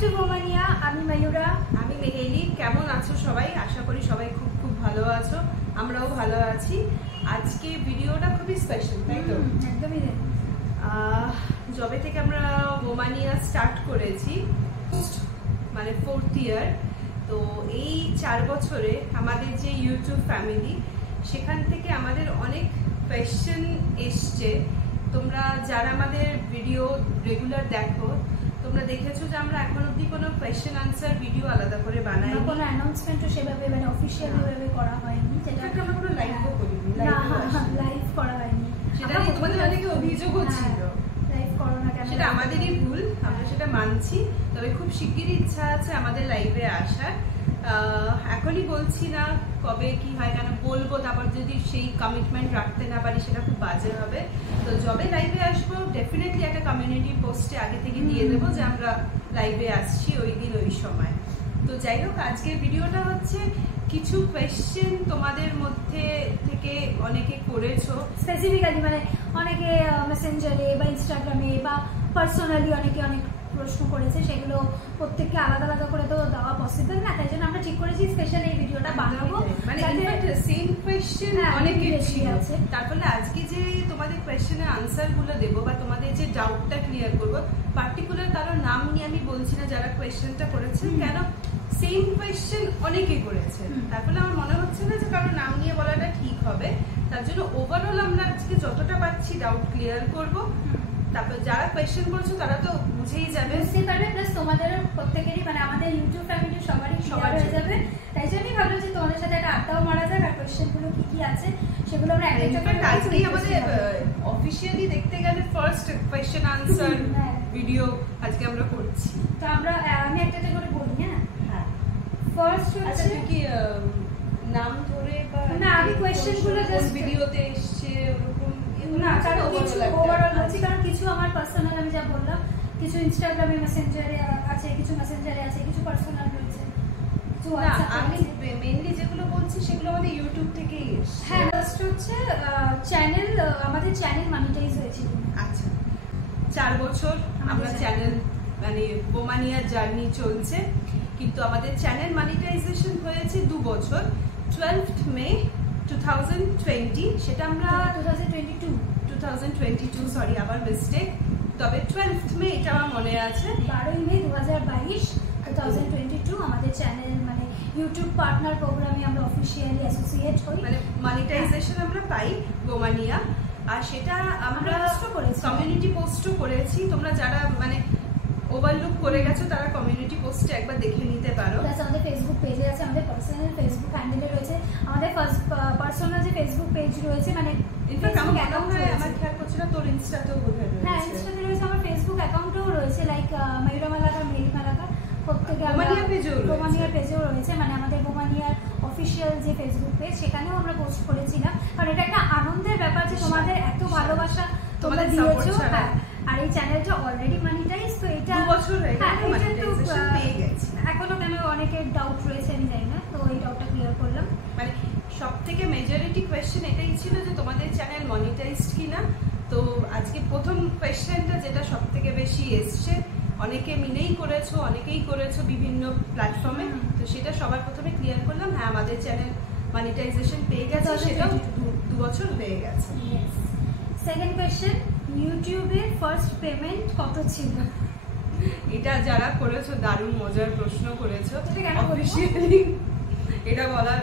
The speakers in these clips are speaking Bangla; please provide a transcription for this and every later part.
টু বোমানিয়া। আমি ময়ূরা। আমি মেহেলি। কেমন আছো সবাই? আশা করি সবাই খুব খুব ভালো আছো, আমরাও ভালো আছি। আজকে ভিডিওটা খুবই স্পেশাল, তাই তো? একদমই। যবে থেকে আমরা বোমানিয়া স্টার্ট করেছি, মানে 4th ইয়ার, তো এই 4 বছরে আমাদের যে ইউটিউব ফ্যামিলি, সেখান থেকে আমাদের অনেক কোয়েশ্চেন এসছে। তোমরা যারা আমাদের ভিডিও রেগুলার দেখো, তোমরা দেখেছো যে আমরা এখন অবধি কোনো কোয়েশ্চেন আনসার ভিডিও আলাদা করে বানাই না, কোনো অ্যানাউন্সমেন্টও সেভাবে মানে অফিশিয়ালি ভাবে করা হয়নি, যেটা আমরা কোনো লাইভও করিনি, লাইভ করা হয়নি। সেটা নিয়ে তোমাদের অনেকে অভিযোগও ছিল, লাইভ করো না কেন? সেটা আমাদেরই ভুল, আমরা সেটা মানছি। তবে খুব শিগগিরই ইচ্ছা আছে আমাদের লাইভে আসার। এখনই বলছি না কবে কি হয়, কেন বলবো তারপর যদি সেই কমিটমেন্ট রাখতে না পারি সেটা খুব বাজে হবে। তো যবে লাইভে আসবো ডেফিনেটলি একটা কমিউনিটি পোস্টে আগে থেকে দিয়ে দেবো যে আমরা লাইভে আসছি ওই দিন ওই সময়। তো যাই হোক, আজকের ভিডিওটা হচ্ছে কিছু কোয়েশ্চেন তোমাদের মধ্যে থেকে অনেকে করেছো স্পেসিফিক্যালি, মানে অনেকে মেসেঞ্জারে বা ইনস্টাগ্রামে বা পার্সোনালি অনেকে অনেক প্রশ্ন করেছে, সেগুলো প্রত্যেককে আলাদা আলাদা করে তো দেওয়া পসিবল না, তাই জন্য আমরা ঠিক করেছি স্পেশাল এই ভিডিওটা বানাবো। মানে সেম কোয়েশ্চেন অনেকের ছিল, তারপরে আজকে যে তোমাদের কোয়েশ্চেনের আনসার গুলো দেবো বা তোমাদের যে ডাউটটা ক্লিয়ার করবো, পার্টিকুলার কারো নাম নিয়ে আমি বলছি না যারা কোয়েশ্চেনটা করেছেন, কেন সেম কোয়েশ্চেন অনেকে করেছে, তারপরে আমার মনে হচ্ছে না যে কারো নাম নিয়ে বলাটা ঠিক হবে। তার জন্য ওভারঅল আমরা আজকে যতটা পাচ্ছি ডাউট ক্লিয়ার করবো। তারপর যারা কোয়েশ্চেন করেছো তারা তো বুঝেই যাবে, বুঝতেই পারবে, প্লাস তোমাদের প্রত্যেকেরই মানে আমাদের ইউটিউব ফ্যামিলি সবার হয়ে যাবে। তাই জন্যই ভাবলাম যে তোমাদের সাথে একটা আড্ডাও মারা যাক, আর কোয়েশ্চেন গুলো কি কি আছে সেগুলো আমরা আজকেই আমাদের অফিশিয়ালি দেখতে গেলে ফার্স্ট কোয়েশ্চেন আনসার ভিডিও আজকে আমরা করছি। তো আমরা আমি একটা করে বলি। হ্যাঁ, ফার্স্ট হচ্ছে কি নাম ধরে বা না, আমি কোয়েশ্চেন গুলো জাস্ট ভিডিওতে এসেছে ওরকম না, কারণ কিছু ওভারঅল বলছি, কারণ কিছু আমার পার্সোনাল, আমি যা বললাম, কিছু ইনস্টাগ্রামে মেসেঞ্জারে আছে, কিছু মেসেঞ্জারে আছে, কিছু পার্সোনাল রয়েছে, কিছু হোয়াটসঅ্যাপ। আমি মেইনলি যেগুলো বলছি সেগুলো আমাদের ইউটিউব থেকেই এসেছে। হ্যাঁ, ফার্স্ট হচ্ছে চ্যানেল, আমাদের চ্যানেল মনিটাইজ হয়েছিল। আচ্ছা, 4 বছর আমরা চ্যানেল মানে বোমানিয়া জার্নি চলছে, কিন্তু আমাদের চ্যানেল মনিটাইজেশন হয়েছে 2 বছর। 12th May 2020, সেটা আমরা 2022 সরি, আবার মিস্টেক। তবে 12th May এটা আমার মনে আছে। 12ই মে 2022 আমাদের চ্যানেল মানে ইউটিউব পার্টনার প্রোগ্রামে আমরা অফিশিয়ালি অ্যাসোসিয়েট হই, মানে মনিটাইজেশন আমরা পাই বোমানিয়া। আর সেটা আমরা কমিউনিটি পোস্টও করেছি, তোমরা যারা মানে ওভারলুক করে গেছো তারা কমিউনিটি পোস্টে একবার দেখে নিতে পারো। প্লাস আমাদের ফেসবুক পেজে আছে, আমাদের পার্সোনাল ফেসবুক হ্যান্ডেলে রয়েছে, আমাদের পার্সোনাল যে ফেসবুক পেজ রয়েছে, মানে আমার খেয়াল করছি না, তোর ইনস্টাতেও বোধহয় রয়েছে। হ্যাঁ, ইনস্টাতে রয়েছে, আমার ফেসবুক অ্যাকাউন্টও রয়েছে, লাইক ময়ূরা মালাকার, মেলি মালাকার, প্রত্যেকে বোমানিয়ার পেজেও রয়েছে, মানে আমাদের বোমানিয়ার অফিসিয়াল যে ফেসবুক পেজ, সেখানেও আমরা পোস্ট করেছিলাম। কারণ এটা একটা আনন্দের ব্যাপার যে তোমাদের এত ভালোবাসা তোমরা দিয়েছো। আর এই চ্যানেলটা অলরেডি মনিটাইজ, তো এটা 2 বছর হয়ে গেছে মনিটাইজেশন পেয়ে গেছে। এখনো কেন অনেকের ডাউট রয়েছে আমি জানি না, তো এই ডাউটটা ক্লিয়ার করলাম। মানে সবথেকে মেজরিটি কোয়েশ্চেন এটাই ছিল যে তোমাদের চ্যানেল মনিটাইজড কিনা। তো আজকে প্রথম কোয়েশ্চেনটা যেটা সবথেকে বেশি এসছে, অনেকে মিলেই করেছো, অনেকেই করেছো বিভিন্ন প্ল্যাটফর্মে, তো সেটা সবার প্রথমে ক্লিয়ার করলাম। হ্যাঁ, আমাদের চ্যানেল মনিটাইজেশন পেয়ে গেছে, সেটাও 2 বছর হয়ে গেছে। সেকেন্ড কোয়েশ্চেন, ইউটিউবে ফার্স্ট পেমেন্ট কত ছিল? এটা যারা করেছো দারুণ মজার প্রশ্ন করেছো। অফিশিয়ালি এটা বলার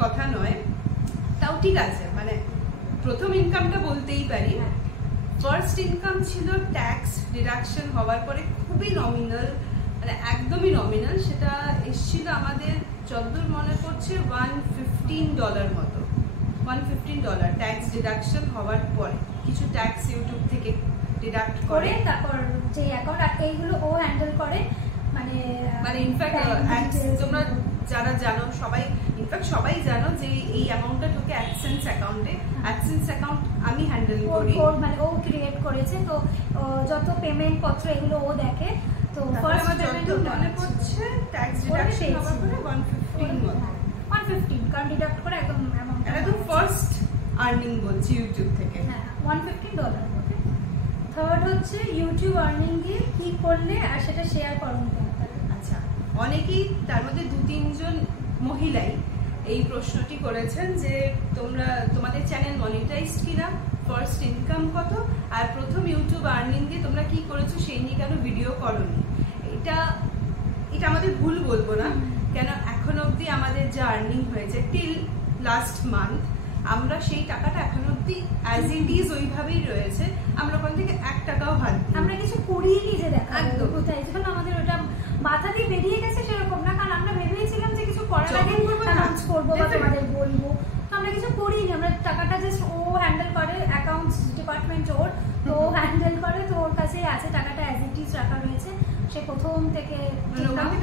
কথা নয়, তাও ঠিক আছে, মানে প্রথম ইনকামটা বলতেই পারি। ফার্স্ট ইনকাম ছিল ট্যাক্স ডিডাকশন হওয়ার পরে খুবই নমিনাল, মানে একদমই নমিনাল। সেটা এসেছিল আমাদের যতদূর মনে করছে $115 মতো, $115 ট্যাক্স ডিডাকশন হওয়ার পরে। কিছু ট্যাক্স ইউটিউব থেকে ডিডাক্ট করে, তারপর যে অ্যাকাউন্ট এইগুলো ও হ্যান্ডেল করে, মানে ইনফ্যাক্ট তোমরা যারা জানো সবাই, ইনফ্যাক্ট সবাই জানো যে এই অ্যামাউন্টটা ঢোকে অ্যাডসেন্স অ্যাকাউন্টে। অ্যাডসেন্স অ্যাকাউন্ট আমি হ্যান্ডেল করি, মানে ও ক্রিয়েট করেছে, তো যত পেমেন্ট পত্র এগুলো ও দেখে। তো ফার্স্ট পেমেন্ট মনে পড়ছে ট্যাক্স ডিডাকশন হওয়ার পরে 115 মতো, 115 কারণ ডিডাক্ট করে একদম অ্যামাউন্ট, একদম ফার্স্ট আর্নিং বলছি ইউটিউব থেকে। হ্যাঁ, $115। থার্ড হচ্ছে ইউটিউব আর্নিং দিয়ে কি করলে আর সেটা শেয়ার করুন। অনেকেই তার মধ্যে 2-3 জন মহিলাই এই প্রশ্নটি করেছেন যে তোমাদের চ্যানেল মনিটাইজড কিনা, ফার্স্ট ইনকাম কত, আর প্রথম ইউটিউব আর্নিং দিয়ে তোমরা কি করেছো সেই নিয়ে কেন ভিডিও করোনি। এটা আমাদের ভুল বলবো না, কেন এখন অবধি আমাদের যা আর্নিং হয়েছে টিল লাস্ট মান্থ, আমরা সেই টাকাটা এখন অবধি অ্যাজ ইট ইজ ওইভাবেই রয়েছে। আমরা ওখান থেকে 1 টাকাও হাত আমরা কিছু করিনি যে দেখা কোথায়, যেখানে আমাদের ওটা মাথা দিয়ে বেরিয়ে গেছে সেরকম না, কারণ আমরা ভেবেছিলাম যে কিছু করার আগে অ্যানাউন্স করবো বা তোমাদের বলবো, তো আমরা কিছু করিনি। আমরা টাকাটা জাস্ট ও হ্যান্ডেল করে, অ্যাকাউন্টস ডিপার্টমেন্ট ওর, তো ও হ্যান্ডেল করে, তো ওর কাছে আছে টাকাটা অ্যাজ ইট ইজ রাখা রয়েছে। সে প্রথম থেকে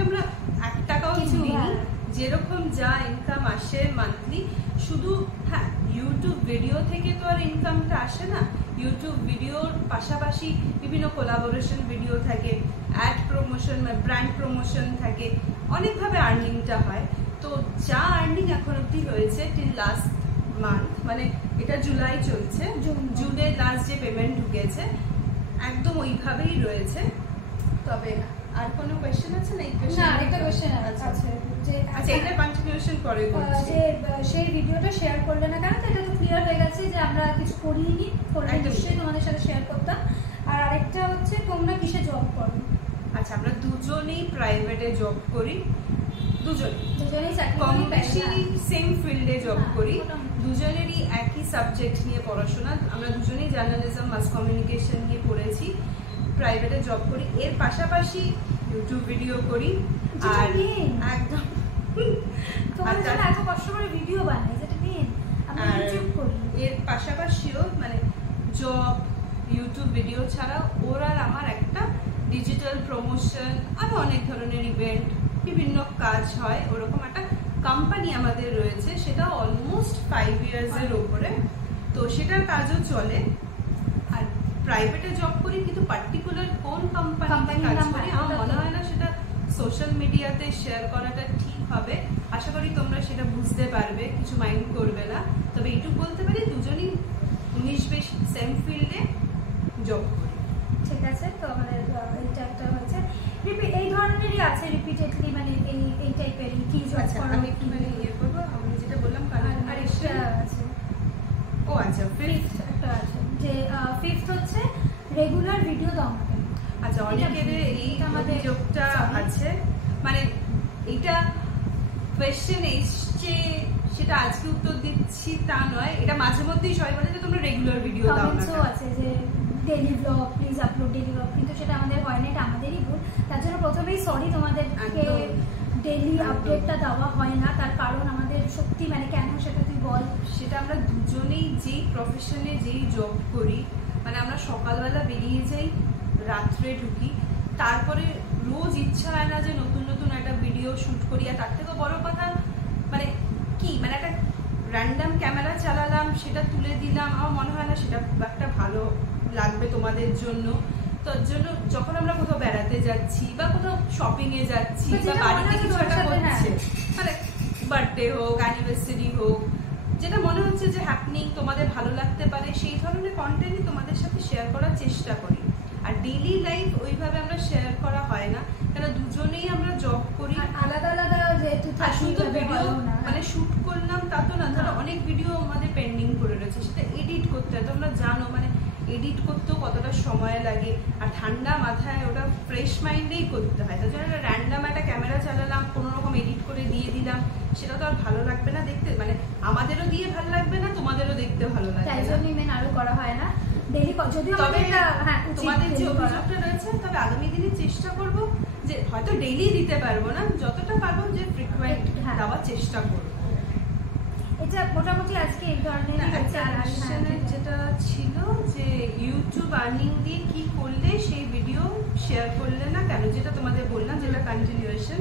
আমরা 1 টাকাও তুলিনি, যেরকম যা ইনকাম আসে মান্থলি। শুধু হ্যাঁ, ইউটিউব ভিডিও থেকে তো আর ইনকামটা আসে না, ইউটিউব ভিডিওর পাশাপাশি বিভিন্ন কোলাবোরেশন ভিডিও থাকে, অ্যাড প্রমোশন, ব্র্যান্ড প্রমোশন থাকে, অনেকভাবে আর্নিংটা হয়। তো যা আর্নিং এখন অবধি হয়েছে টিল লাস্ট মান্থ, মানে এটা জুলাই চলছে, জুনে লাস্ট যে পেমেন্ট ঢুকেছে একদম ওইভাবেই রয়েছে। তবে আর কোনো কোয়েশ্চেন আছে না? না, একটা কোয়েশ্চেন আছে যে আচ্ছা, এটা কন্টিনিউশন করে করছি, যে সেই ভিডিওটা শেয়ার করলে না কেন? এটা তো ক্লিয়ার হয়ে গেছে যে আমরা কিছু করিনি, করলে নিশ্চয়ই তোমাদের সাথে শেয়ার করতাম। আর আরেকটা হচ্ছে তোমরা কিসে জব করো? আচ্ছা, আমরা দুজনেই প্রাইভেটে জব করি, দুজনেই কম বেশি সেম ফিল্ডে জব করি, দুজনেরই একই সাবজেক্ট নিয়ে পড়াশোনা, আমরা দুজনেই জার্নালিজম মাস কমিউনিকেশন নিয়ে পড়েছি, প্রাইভেটে জব করি, এর পাশাপাশি ইউটিউব ভিডিও করি। আর একদম তোমরা এত কষ্ট করে ভিডিও বানাই, যেটা মেন, আমরা ইউটিউব করি। এর পাশাপাশিও মানে জব, ইউটিউব ভিডিও ছাড়া ওর আর আমার একটা ডিজিটাল প্রমোশন, আরো অনেক ধরনের ইভেন্ট, বিভিন্ন কাজ হয়, ওরকম একটা কোম্পানি আমাদের রয়েছে, সেটা অলমোস্ট 5 ইয়ার্স এর উপরে, তো সেটার কাজও চলে। আর প্রাইভেটে জব করি, কিন্তু পার্টিকুলার কোন কোম্পানিতে কাজ করি আমার মনে হয় না সেটা সোশ্যাল মিডিয়াতে শেয়ার করাটা ঠিক হবে। আশা করি তোমরা সেটা বুঝতে পারবে, কিছু মাইন্ড করবে না। তবে এইটুকু বলতে পারি দুজনই 19-20 সেম ফিল্ডে জব করি। ঠিক আছে, তো আমাদের এইটা একটা হয়েছে, এই ধরনেরই আছে রিপিটেডলি, মানে এই টাইপের কি জব করো। আমি একটু মানে ইয়ে করবো, আমি যেটা বললাম আরেকটা আছে, ও আচ্ছা ফিফথ একটা আছে, যে ফিফথ হচ্ছে রেগুলার ভিডিও দাও না কেন। আচ্ছা, অনেকের এই অভিযোগটা আছে, মানে এইটা কোয়েশ্চেন এসছে, সেটা আজকে উত্তর দিচ্ছি তা নয়, এটা মাঝে মধ্যেই সবাই বলে যে তোমরা রেগুলার ভিডিও দাও না। কমেন্টসও আছে যে daily blog please upload, daily blog, কিন্তু সেটা আমাদের হয় না, এটা আমাদেরই ভুল। তার জন্য প্রথমেই সরি, তোমাদেরকে ডেইলি আপডেটটা দেওয়া হয় না, তার কারণ আমাদের সত্যি মানে কেন সেটা তুই বল। সেটা আমরা দুজনেই যেই প্রফেশনে যেই জব করি, মানে আমরা সকালবেলা বেরিয়ে যাই, রাত্রে ঢুকি, তারপরে রোজ ইচ্ছা হয় না যে নতুন নতুন একটা ভিডিও শুট করি। আর তার থেকেও বড় কথা মানে কি, মানে একটা র্যান্ডাম ক্যামেরা চালালাম, সেটা তুলে দিলাম, আমার মনে হয় না সেটা একটা ভালো লাগবে তোমাদের জন্য। তার জন্য যখন আমরা কোথাও বেড়াতে যাচ্ছি বা কোথাও শপিং এ যাচ্ছি বা বাড়িতে কিছু একটা হচ্ছে, মানে বার্থডে হোক, অ্যানিভার্সারি হোক, যেটা মনে হচ্ছে যে হ্যাপনিং তোমাদের ভালো লাগতে পারে, সেই ধরনের কন্টেন্টই তোমাদের সাথে শেয়ার করার চেষ্টা করি। আর ডেইলি লাইফ ওইভাবে আমরা শেয়ার করা হয় না, কেন দুজনেই আমরা জব করি, আলাদা আলাদা যেহেতু শুধু ভিডিও মানে শুট করলাম তা তো না, ধরো অনেক ভিডিও আমাদের পেন্ডিং করে রয়েছে, সেটা এডিট করতে হয়। তোমরা জানো মানে এডিট করতেও কতটা সময় লাগে, আর ঠান্ডা মাথায় ওটা ফ্রেশ মাইন্ডেই করতে হয়। তার জন্য র্যান্ডাম একটা ক্যামেরা চালালাম, কোনো রকম এডিট করে দিয়ে দিলাম, সেটা তো আর ভালো লাগবে না দেখতে, মানে আমাদেরও দিয়ে ভালো লাগবে না, তোমাদেরও দেখতে ভালো লাগবে না, তাই জন্যই মেন আরো করা হয় না ডেইলি। যদিও তোমাদের যে অভিযোগটা রয়েছে, তবে আগামী দিনে চেষ্টা করব যে হয়তো ডেইলি দিতে পারবো না, যতটা পারবো যে ফ্রিকোয়েন্ট দেওয়ার চেষ্টা করবো। এটা মোটামুটি আজকে এই ধরনের যেটা ছিল যে ইউটিউব আর্নিং দিয়ে কি করলে সেই ভিডিও শেয়ার করলে না কেন, যেটা তোমাদের বললাম, যেটা কন্টিনিউয়েশন,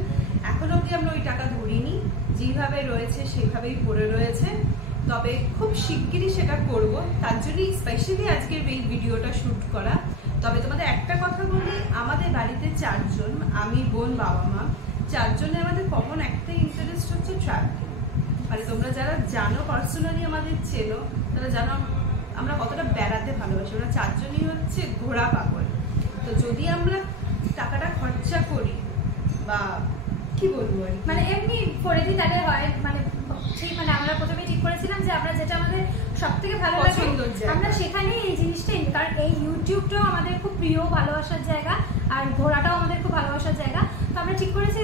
এখন অবধি আমরা ওই টাকা ধরিনি, যেভাবে রয়েছে সেভাবেই পড়ে রয়েছে। তবে খুব শিগগিরই সেটা করব, তার জন্যই স্পেশালি আজকের এই ভিডিওটা শুট করা। তবে তোমাদের একটা কথা বলি, আমাদের বাড়িতে 4 জন, আমি, বোন, বাবা মা, 4 জনের আমাদের কমন একটা ইন্টারেস্ট হচ্ছে ট্রাভেলিং। মানে তোমরা যারা জানো, পার্সোনালি আমাদের চেনো, তারা জানো আমরা কতটা বেড়াতে ভালোবাসি। আমরা 4 জনই হচ্ছে ঘোরা পাগল। তো যদি আমরা টাকাটা খরচা করি বা কি বলবো মানে এমনি করে দিই তাহলে হয় মানে ঠিক মানে আমরা প্রথমে ঠিক করেছিলাম যে আমরা যেটা আমাদের সবথেকে ভালো লাগে আমরা সেখানেই এই জিনিসটা কারণ এই ইউটিউবটাও আমাদের খুব প্রিয় ভালোবাসার জায়গা আর ঘোরাটাও আমাদের খুব ভালোবাসার জায়গা তো আমরা ঠিক করেছি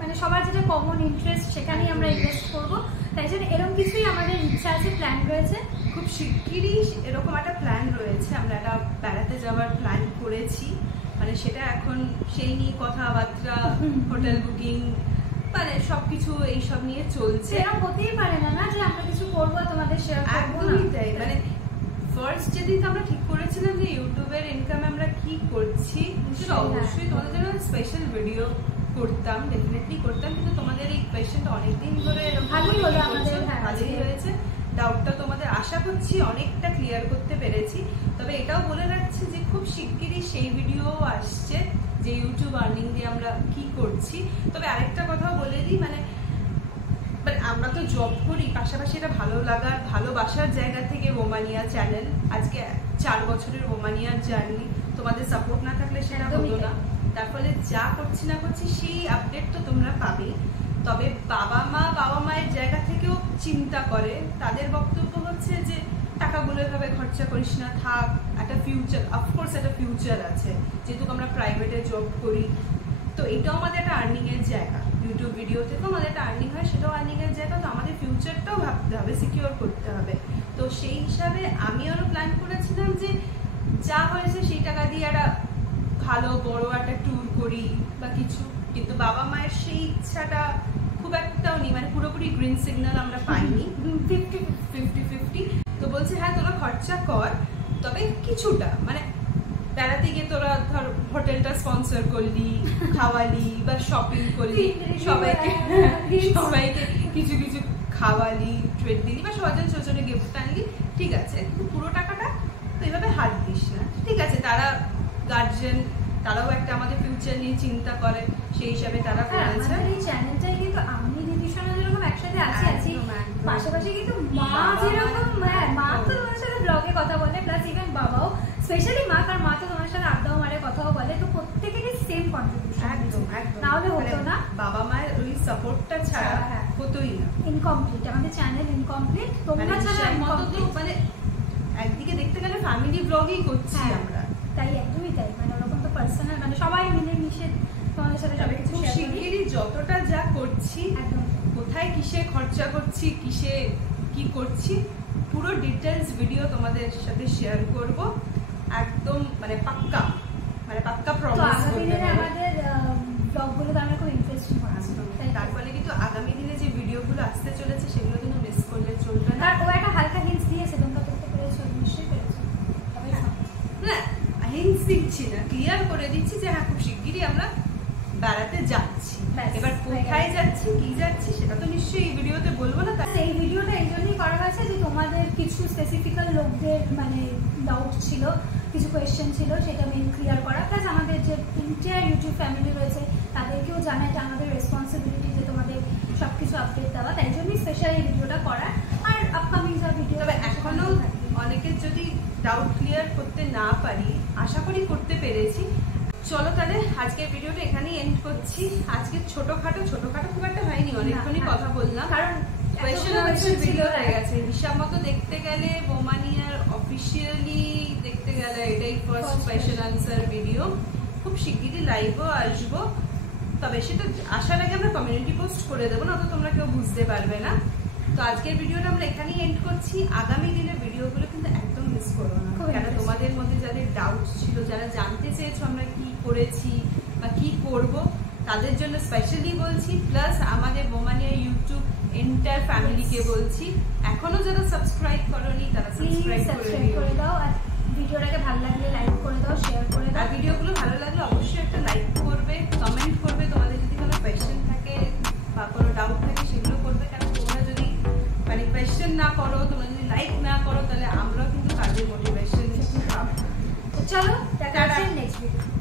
মানে সবার যেটা কমন ইন্টারেস্ট সেখানেই আমরা ইনভেস্ট করবো তাই জন্য এরকম কিছুই আমাদের ইচ্ছা আছে প্ল্যান রয়েছে খুব শিগগিরই এরকম একটা প্ল্যান রয়েছে আমরা একটা বেড়াতে যাওয়ার প্ল্যান করেছি মানে সেটা এখন সেই নিয়ে কথাবার্তা হোটেল বুকিং মানে সবকিছু এইসব নিয়ে চলছে এরকম হতেই পারে না যে আমরা কিছু করবো তোমাদের শেয়ার করবো না তাই মানে ফার্স্ট যেদিন তো আমরা ঠিক করেছিলাম যে ইউটিউবের ইনকামে আমরা কি করছি সেটা অবশ্যই তোমাদের জন্য স্পেশাল ভিডিও করতাম ডেফিনেটলি করতাম কিন্তু তোমাদের এই কোয়েশ্চেনটা অনেকদিন ধরে ভালোই হলো আমাদের ভালোই হয়েছে ডাউটটা তোমাদের আশা করছি অনেকটা ক্লিয়ার করতে পেরেছি তবে এটাও বলে রাখছি যে খুব শিগগিরই সেই ভিডিও আসছে যে ইউটিউব আর্নিং দিয়ে আমরা কি করছি তবে আরেকটা কথাও বলে দিই মানে আমরা তো জব করি পাশাপাশি এটা ভালো লাগার ভালোবাসার জায়গা থেকে ওমানিয়া চ্যানেল আজকে 4 বছরের ওমানিয়ার জার্নি তোমাদের সাপোর্ট না থাকলে সেটা হতো না তার ফলে যা করছি না করছি সেই আপডেট তো তোমরা পাবে তবে বাবা মায়ের জায়গা থেকেও চিন্তা করে তাদের বক্তব্য হচ্ছে যে টাকাগুলো এভাবে খরচা করিস না থাক একটা ফিউচার অফকোর্স একটা ফিউচার আছে যেহেতু আমরা প্রাইভেটে জব করি তো এটাও আমাদের একটা আর্নিং এর জায়গা ইউটিউব ভিডিও থেকেও আমাদের একটা আর্নিং হয় সেটাও আর্নিং এর জায়গা তো আমাদের ফিউচারটাও ভাবতে হবে সিকিউর করতে হবে তো সেই হিসাবে আমি আরো প্ল্যান করেছিলাম যে যা হয়েছে সেই টাকা দিয়ে একটা ভালো বড় একটা ট্যুর করি বা কিছু কিন্তু বাবা মায়ের সেই ইচ্ছাটা খুব একটাও নেই মানে পুরোপুরি গ্রিন সিগন্যাল আমরা পাইনি 50-50 তো বলছে হ্যাঁ তোরা খরচা কর তবে কিছুটা মানে বেড়াতে গিয়ে তোরা ধর হোটেলটা স্পন্সর করলি খাওয়ালি বা শপিং করলি সবাইকে কিছু কিছু খাওয়ালি ট্রিট দিলি বা সবার জন্য ছোট ছোট গিফট আনলি ঠিক আছে পুরো টাকাটা তো এইভাবে হাত দিস না ঠিক আছে তারা গার্জিয়ান তারাও একটা আমাদের ফিউচার নিয়ে চিন্তা করে সেই হিসাবে তারা করেছে এই চ্যানেলটাই কিন্তু আমি দিদির সঙ্গে যেরকম একসাথে আছি পাশাপাশি কিন্তু মা যেরকম মা তো তোমার সাথে ব্লগে কথা বলে প্লাস ইভেন বাবাও স্পেশালি মা কারণ মা তো তোমার সাথে আড্ডাও মারে কথাও বলে তো প্রত্যেকেরই সেম কন্ট্রিবিউশন একদম না হলে হতো না বাবা মায়ের ওই সাপোর্টটা ছাড়া হতোই না ইনকমপ্লিট আমাদের চ্যানেল ইনকমপ্লিট তোমরা ছাড়া ইনকমপ্লিট মানে একদিকে দেখতে গেলে ফ্যামিলি ব্লগই করছি আমরা তাই একদমই তাই মানে ওরকম তো পার্সোনাল মানে সবাই মিলে মিশে তোমাদের সাথে সবাই কিছু শিগগিরই যতটা যা করছি একদম কোথায় কিসে খরচা করছি কিসে কি করছি পুরো ডিটেইলস ভিডিও তোমাদের সাথে শেয়ার করব একদম মানে পাক্কা প্রমিস করতে আমাদের ব্লগগুলো আমরা খুব ইন্টারেস্টিং হচ্ছে তার ফলে কিন্তু আগামী দিনে যে ভিডিওগুলো আসতে চলেছে সেগুলো কিন্তু মিস করলে চলবে না আর ও একটা হালকা হিন্টস দিয়েছে তোমরা করতে পেরেছো নিশ্চয়ই পেরেছো না হিন্টস দিচ্ছি না ক্লিয়ার করে দিচ্ছি যে হ্যাঁ খুব শিগগিরই আমরা বেড়াতে যাচ্ছি এবার কোথায় যাচ্ছি কি যাচ্ছি সেটা তো নিশ্চয়ই এই ভিডিওতে বলবো না এই ভিডিওটা এই জন্যই করা হয়েছে যে তোমাদের কিছু স্পেসিফিক্যাল লোকদের মানে ডাউট ছিল কিছু কোয়েশ্চেন ছিল সেটা মেন ক্লিয়ার করা প্লাস আমাদের যে এন্টায়ার ইউটিউব ফ্যামিলি রয়েছে তাদেরকেও জানা এটা আমাদের রেসপন্সিবিলিটি যে তোমাদের সবকিছু আপডেট দেওয়া তাই জন্যই স্পেশাল এই ভিডিওটা করা আর আপকামিং সব ভিডিও তবে এখনো অনেকের যদি ডাউট ক্লিয়ার করতে না পারি আশা করি করতে পেরেছি চলো তাহলে আজকের ভিডিওটা এখানেই এন্ড করছি আজকে ছোটখাটো খুব একটা হয়নি অনেকক্ষণই কথা বললাম কারণ ভিডিও হয়ে গেছে হিসাব মতো দেখতে গেলে বোমানিয়ার অফিসিয়ালি দেখতে গেলে এটাই ফার্স্ট কোয়েশ্চেন আনসার ভিডিও খুব শিগগিরই লাইভও আসবো তবে সেটা আসার আগে আমরা কমিউনিটি পোস্ট করে দেবো না তো তোমরা কেউ বুঝতে পারবে না তো আজকের ভিডিওটা আমরা এখানেই এন্ড করছি আগামী দিনের ভিডিওগুলো কিন্তু একদম মিস করো না কেন তোমাদের মধ্যে যাদের ডাউট ছিল যারা জানতে চেয়েছো আমরা কি করেছি বা কি করব তাদের জন্য স্পেশালি বলছি প্লাস আমাদের বোমানিয়া ইউটিউব এন্টায়ার ফ্যামিলিকে বলছি এখনো যারা সাবস্ক্রাইব করোনি তারা সাবস্ক্রাইব করে দাও আর ভিডিওটাকে ভালো লাগলে লাইক করে দাও শেয়ার করে দাও আর ভিডিওগুলো ভালো লাগলে অবশ্যই একটা লাইক করবে কমেন্ট করবে তোমাদের যদি কোনো কোয়েশ্চেন থাকে বা কোনো ডাউট থাকে সেগুলো করবে কারণ তোমরা যদি মানে কোয়েশ্চেন না করো তোমরা যদি লাইক না করো তাহলে আমরাও কিন্তু কাজের মোটিভেশন পাবো তো চলো দেখা হচ্ছে নেক্সট ভিডিও